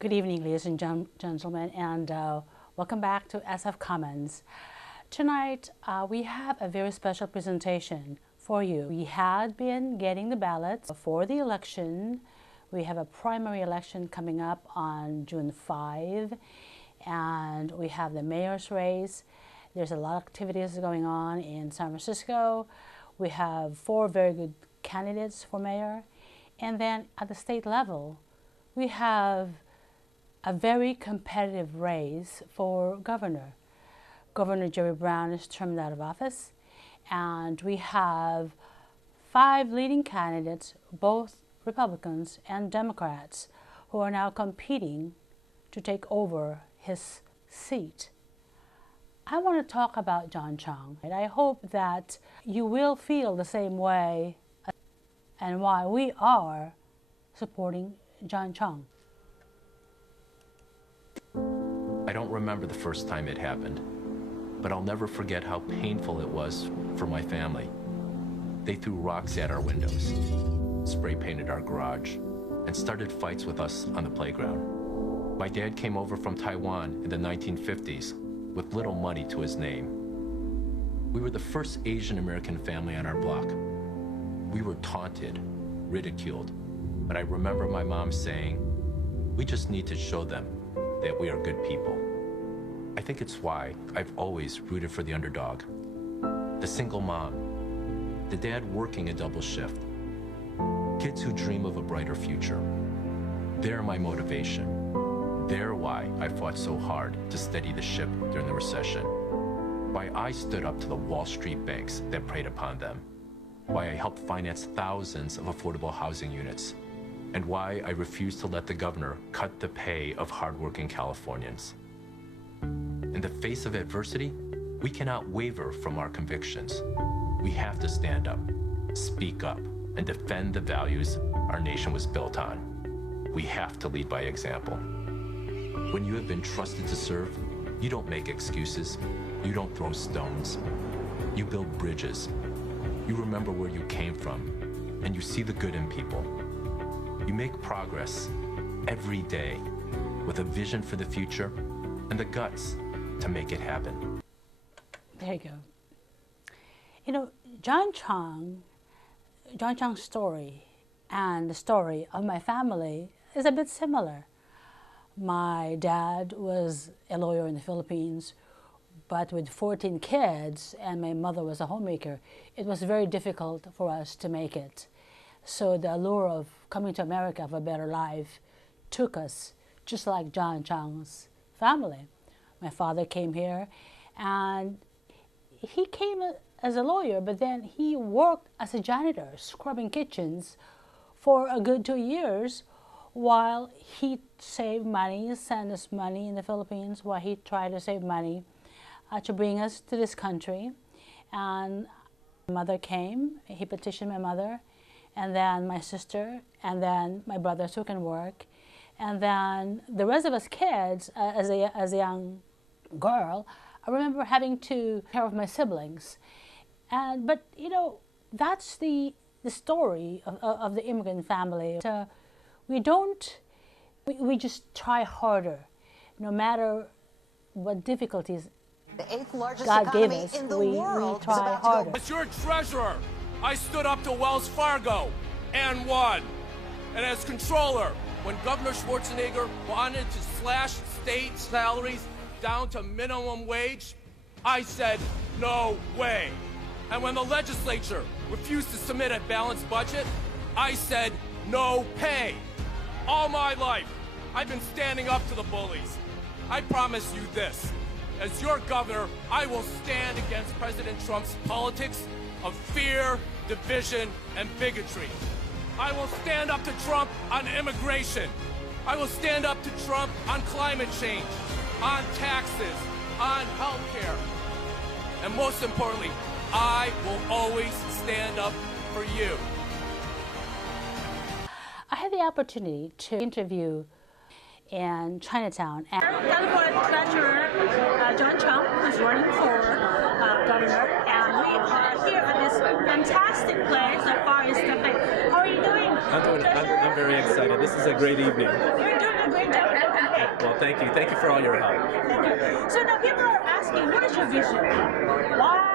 Good evening, ladies and gentlemen, and welcome back to SF Commons. Tonight, we have a very special presentation for you. We had been getting the ballots for the election. We have a primary election coming up on June 5, and we have the mayor's race. There's a lot of activities going on in San Francisco. We have 4 very good candidates for mayor. And then at the state level, we have a very competitive race for governor. Governor Jerry Brown is termed out of office, and we have 5 leading candidates, both Republicans and Democrats, who are now competing to take over his seat. I want to talk about John Chiang, and I hope that you will feel the same way and why we are supporting John Chiang. I don't remember the first time it happened, but I'll never forget how painful it was for my family. They threw rocks at our windows, spray painted our garage, and started fights with us on the playground. My dad came over from Taiwan in the 1950s with little money to his name. We were the first Asian American family on our block. We were taunted, ridiculed, but I remember my mom saying, "We just need to show them that we are good people." I think it's why I've always rooted for the underdog. The single mom, the dad working a double shift, kids who dream of a brighter future. They're my motivation. They're why I fought so hard to steady the ship during the recession. Why I stood up to the Wall Street banks that preyed upon them. Why I helped finance thousands of affordable housing units. And why I refused to let the governor cut the pay of hardworking Californians. In the face of adversity, we cannot waver from our convictions. We have to stand up, speak up, and defend the values our nation was built on. We have to lead by example. When you have been trusted to serve, you don't make excuses, you don't throw stones, you build bridges. You remember where you came from, and you see the good in people. You make progress every day with a vision for the future and the guts to make it happen. There you go. You know, John Chiang's story and the story of my family is a bit similar. My dad was a lawyer in the Philippines, but with 14 kids, and my mother was a homemaker, it was very difficult for us to make it. So the allure of coming to America for a better life took us, just like John Chiang's family. My father came here, and he came as a lawyer, but then he worked as a janitor, scrubbing kitchens for a good 2 years while he saved money, sent us money in the Philippines, while he tried to save money to bring us to this country. And my mother came, he petitioned my mother, and then my sister, and then my brothers who can work, and then the rest of us kids, as a young girl, I remember having to take care of my siblings. But you know, that's the story of the immigrant family. We just try harder, no matter what difficulties the 8th largest God gave economy us. in the we world try harder. As your treasurer, I stood up to Wells Fargo and won. And as controller, when Governor Schwarzenegger wanted to slash state salaries down to minimum wage, I said, no way. And when the legislature refused to submit a balanced budget, I said, no pay. All my life, I've been standing up to the bullies. I promise you this. As your governor, I will stand against President Trump's politics of fear, division, and bigotry. I will stand up to Trump on immigration. I will stand up to Trump on climate change, on taxes, on health care. And most importantly, I will always stand up for you. I had the opportunity to interview in Chinatown. And California Treasurer John Chiang is running for governor, and we are here at this fantastic place at Far East Cafe. How are you doing? I'm very excited. This is a great evening. You're doing a great job. Well, thank you. Thank you for all your help. So now people are asking, what is your vision? Why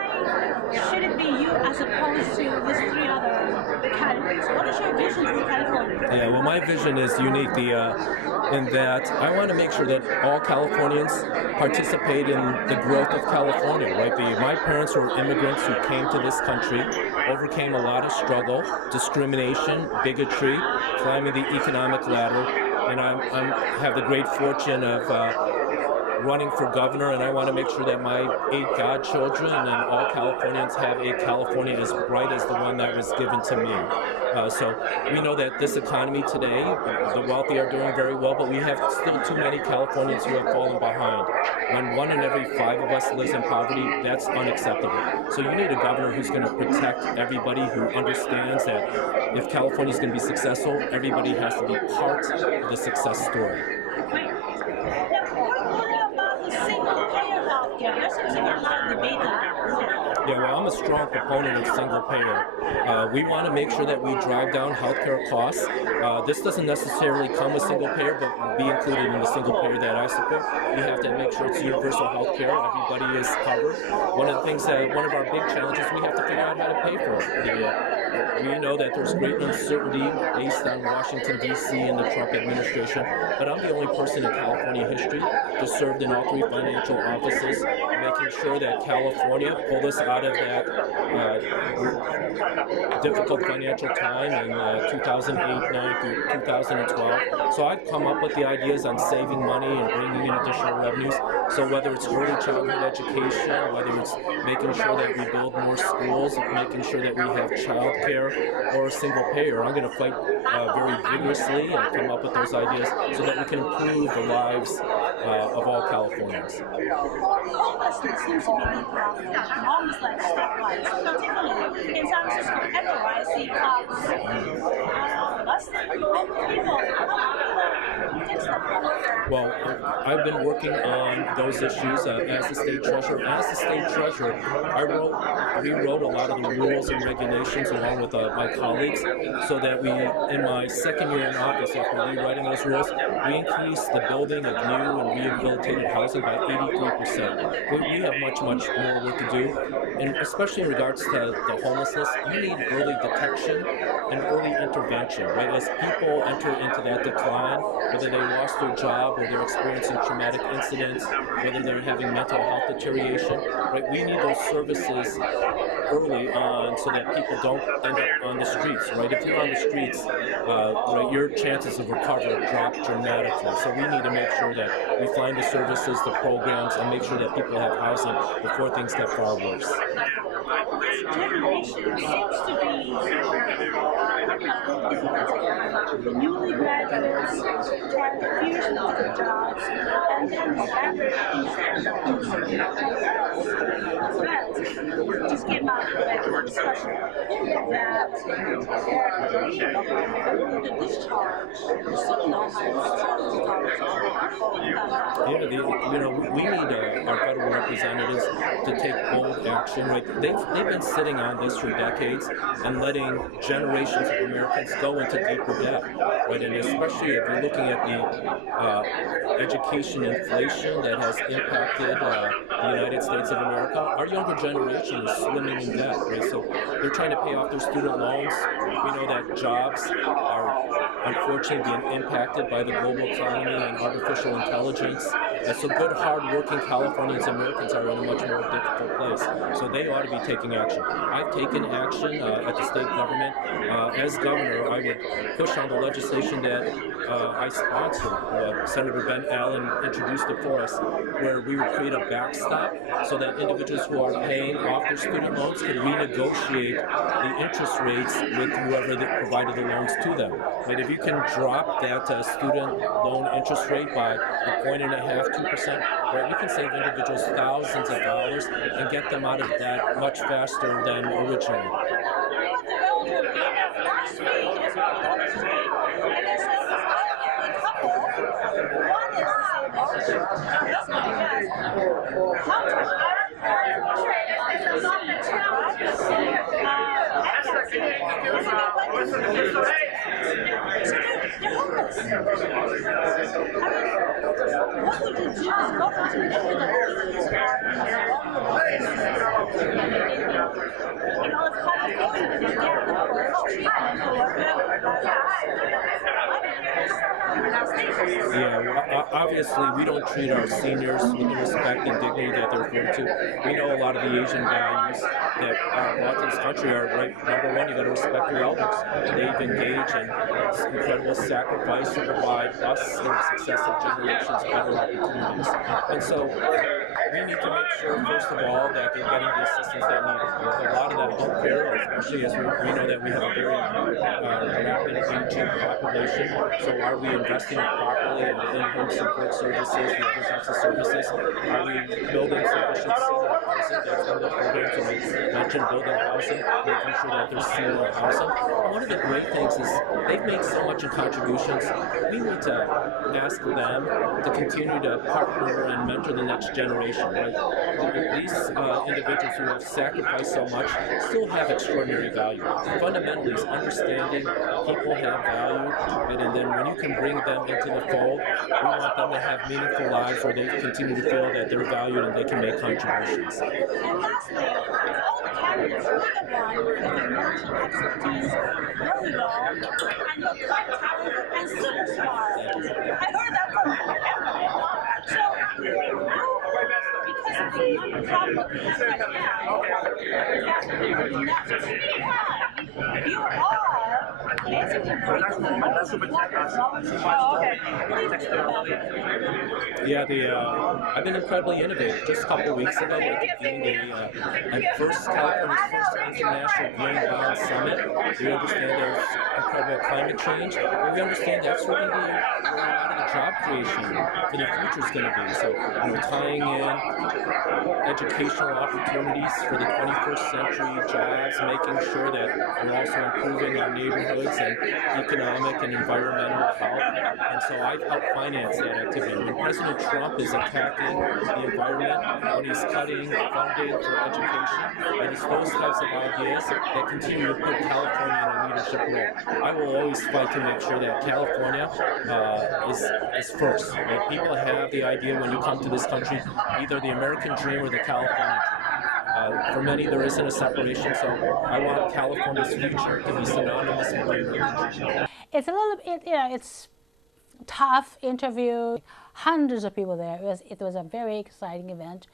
should it be you as opposed to these three other candidates? What is your vision for California? Yeah, well, my vision is unique in that I want to make sure that all Californians participate in the growth of California, right? My parents were immigrants who came to this country, overcame a lot of struggle, discrimination, bigotry, climbing the economic ladder, and I have the great fortune of running for governor, and I want to make sure that my 8 godchildren and all Californians have a California as bright as the one that was given to me. So we know that this economy today, the wealthy are doing very well, but we have still too many Californians who have fallen behind. When 1 in every 5 of us lives in poverty, that's unacceptable. So you need a governor who's going to protect everybody, who understands that if California is going to be successful, everybody has to be part of the success story. Yeah, well, I'm a strong proponent of single payer. We want to make sure that we drive down healthcare costs. This doesn't necessarily come with single payer, but will be included in the single payer that I support. We have to make sure it's universal healthcare. Everybody is covered. One of the things one of our big challenges, we have to figure out how to pay for it. We know that there's great uncertainty based on Washington, D.C. and the Trump administration, but I'm the only person in California history to serve in all 3 financial offices, making sure that California pulled us out of that difficult financial time in 2008-9 through 2012. So I've come up with the ideas on saving money and bringing in additional revenues. So whether it's early childhood education, whether it's making sure that we build more schools, making sure that we have child care, or a single payer, I'm going to fight very vigorously and come up with those ideas so that we can improve the lives of all Californians. Homelessness seems to be a big problem, almost like statewide, particularly in San Francisco. Everywhere I see cops busting people. Well, I've been working on those issues as the state treasurer. As the state treasurer, I rewrote a lot of the rules and regulations along with my colleagues, so that we, in my second year in office, after rewriting those rules, we increased the building of new and rehabilitated housing by 83%. We have much more work to do, and especially in regards to the homelessness, you need early detection and early intervention, right? As people enter into that decline, whether they lost their job or they're experiencing traumatic incidents, whether they're having mental health deterioration, right? We need those services early on so that people don't end up on the streets, right? If you're on the streets, right, your chances of recovery drop dramatically. So we need to make sure that we find the services, the programs, and make sure that people have housing before things get far worse. This generation seems to be the newly graduates trying to fuse into the jobs, and then the average just came out with a discussion that the discharge still no we need our federal representatives to take bold action. Right? They've been sitting on this for decades and letting generations of Americans go into deeper debt. Right? And especially if you're looking at the education inflation that has impacted the United States of America, our younger generation is swimming in debt. Right? So they're trying to pay off their student loans. We know that jobs are unfortunately being impacted by the global economy and artificial intelligence. And so good, hard-working Californians and Americans are in a much more difficult place. So they ought to be taking action. I've taken action at the state government. As governor, I would push on the legislation that I sponsored. Senator Ben Allen introduced it for us, where we would create a backstop so that individuals who are paying off their student loans could renegotiate the interest rates with whoever that provided the loans to them. Right? If you can drop that student loan interest rate by 1.5%, 2%, right, you can save individuals thousands of dollars and get them out of debt much faster than originally. So they're homeless. I mean, what would you do as government to make sure that these are in all of California to get the first treatment or whatever? Yeah, well, obviously we don't treat our seniors with the respect and dignity that they're afforded to. We know a lot of the Asian values that are brought to this country are, right, number one, you got to respect your elders. They've engaged in incredible sacrifice to provide us and successive generations better opportunities. And so we need to make sure, first of all, that they're getting the assistance they need. With a lot of that health care, especially as we know that we have a very rapid aging population. So are we investing properly in in-home support services, the other types of services? Are we building sufficient senior housing? That's one of the programs that I mentioned, building housing, making sure that there's senior housing. One of the great things is they've made so much in contributions. We need to ask them to continue to partner and mentor the next generation. Right? These individuals who have sacrificed so much still have extraordinary value. Fundamentally, it's understanding people have value, right? And then when you can bring them into the fold, we want them to have meaningful lives where they continue to feel that they're valued and they can make contributions. And lastly, all the candidates, you're the one with the national expertise, really well, and you're quite talented and super smart. I heard that from everyone. So now, because of the young problem we have right now, you are basically breaking the most Yeah, I've been incredibly innovative. Just a couple of weeks ago, I convened California's first international green bond summit. We understand there's incredible climate change, but we understand that's where a lot of the job creation for the future is going to be. So, tying in educational opportunities for the 21st century jobs, making sure that we're also improving our neighborhoods and economic and environmental health. And so I've helped finance that activity. When President Trump is attacking the environment, when he's cutting funding for education, and it's those types of ideas that continue to put California in a leadership role. I will always fight to make sure that California is first. That people have the idea when you come to this country, either the American dream or the California dream. For many, there isn't a separation, so I want California's future to be synonymous with the American dream. It's a little bit, it's tough interview, hundreds of people there. It was a very exciting event,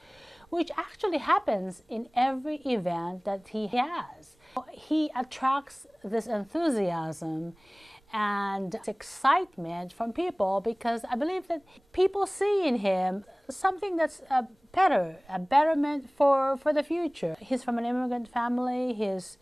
which actually happens in every event that he has. He attracts this enthusiasm and excitement from people because I believe that people see in him something that's better, a betterment for the future. He's from an immigrant family. His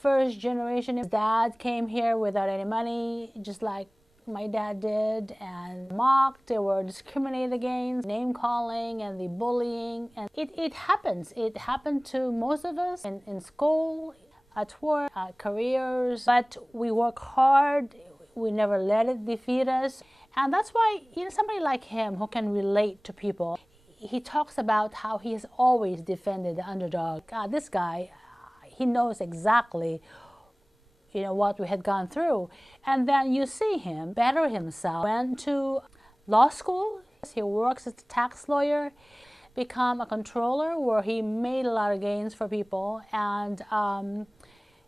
first generation, his dad came here without any money, just like my dad did, and mocked, they were discriminated against, name calling and the bullying, and it happens. It happened to most of us in school, at work, careers, but we work hard, we never let it defeat us, and that's why somebody like him who can relate to people, he talks about how he has always defended the underdog. This guy, he knows exactly what we had gone through. And then you see him better himself. Went to law school. He works as a tax lawyer, become a controller where he made a lot of gains for people, and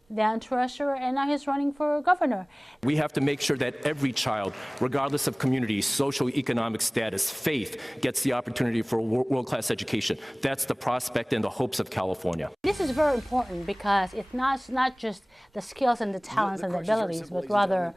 then treasurer, and now he's running for governor. We have to make sure that every child, regardless of community, socioeconomic status, faith, gets the opportunity for a world-class education. That's the prospect and the hopes of California. This is very important because it's not just the skills and the talents and the abilities, but rather,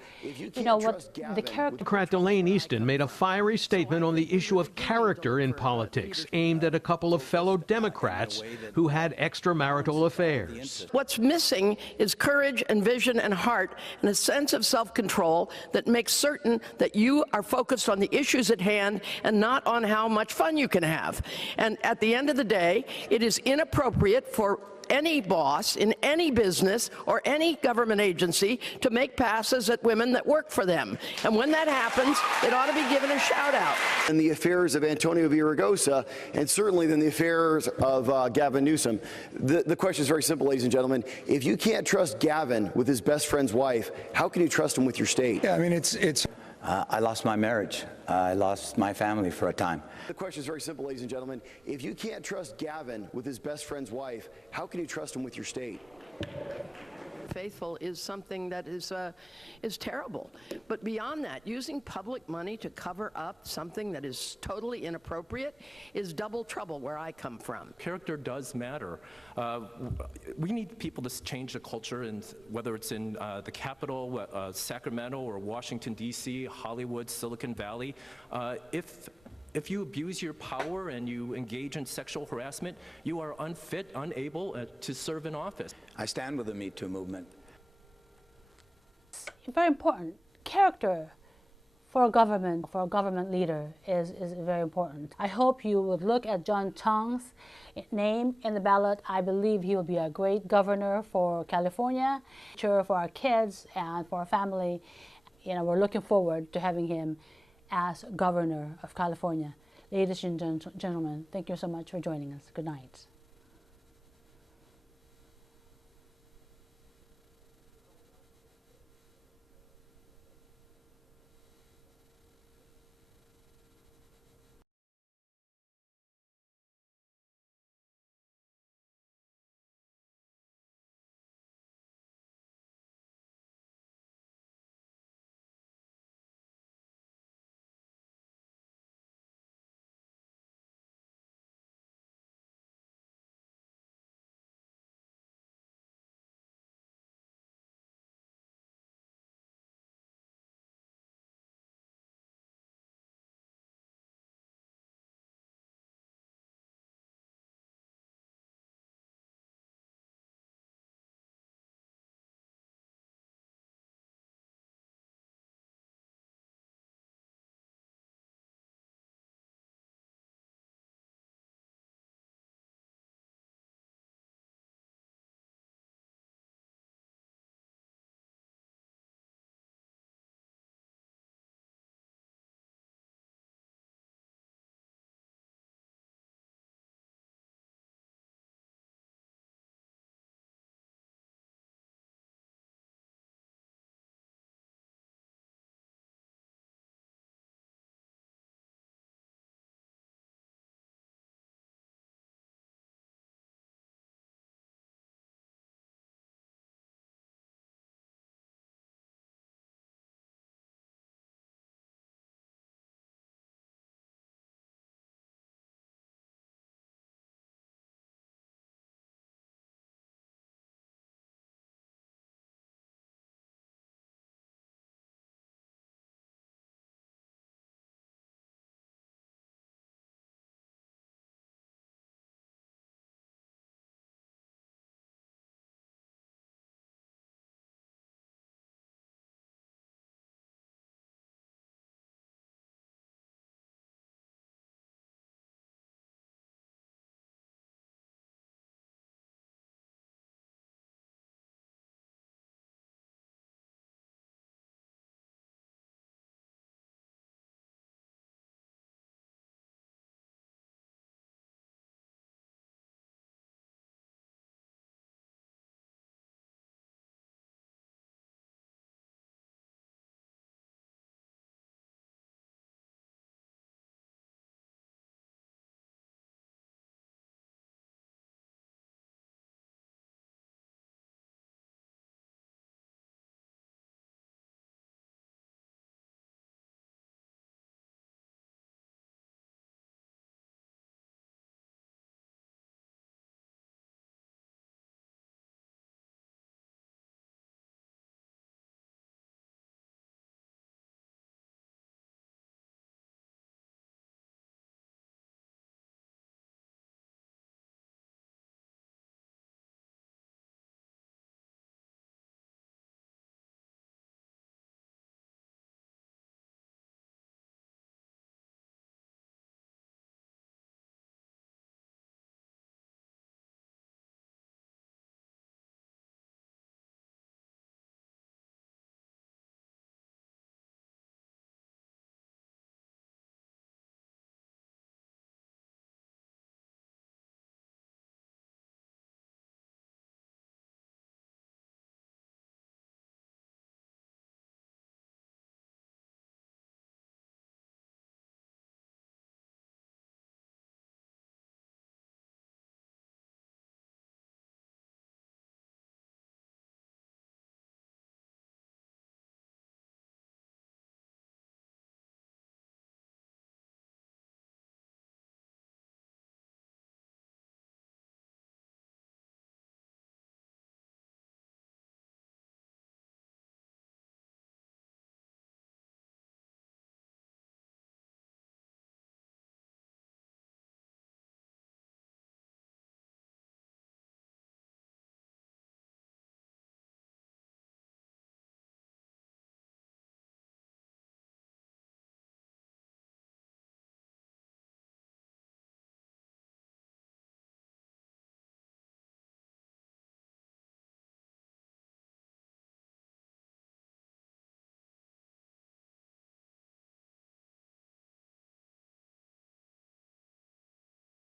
what the character. Democrat Elaine Easton made a fiery statement on the issue of character in politics, aimed at a couple of fellow Democrats who had extramarital affairs. What's missing is courage and vision and heart and a sense of self-control that makes certain that you are focused on the issues at hand and not on how much fun you can have. And at the end of the day, it is inappropriate for any boss in any business or any government agency to make passes at women that work for them. And when that happens, it ought to be given a shout out. In the affairs of Antonio Villaraigosa, and certainly than the affairs of Gavin Newsom, the question is very simple, ladies and gentlemen. If you can't trust Gavin with his best friend's wife, how can you trust him with your state? Yeah, I mean, I lost my marriage. I lost my family for a time. The question is very simple, ladies and gentlemen. If you can't trust Gavin with his best friend's wife, how can you trust him with your state? Faithful is something that is terrible. But beyond that, using public money to cover up something that is totally inappropriate is double trouble where I come from. Character does matter. We need people to change the culture, and whether it's in the capital, Sacramento, or Washington, D.C., Hollywood, Silicon Valley. If you abuse your power and you engage in sexual harassment, you are unfit, unable to serve in office. I stand with the Me Too movement. Very important. Character for a government leader is very important. I hope you would look at John Chiang's name in the ballot. I believe he will be a great governor for California, for our kids and for our family. You know, we're looking forward to having him as governor of California. Ladies and gentlemen, thank you so much for joining us. Good night.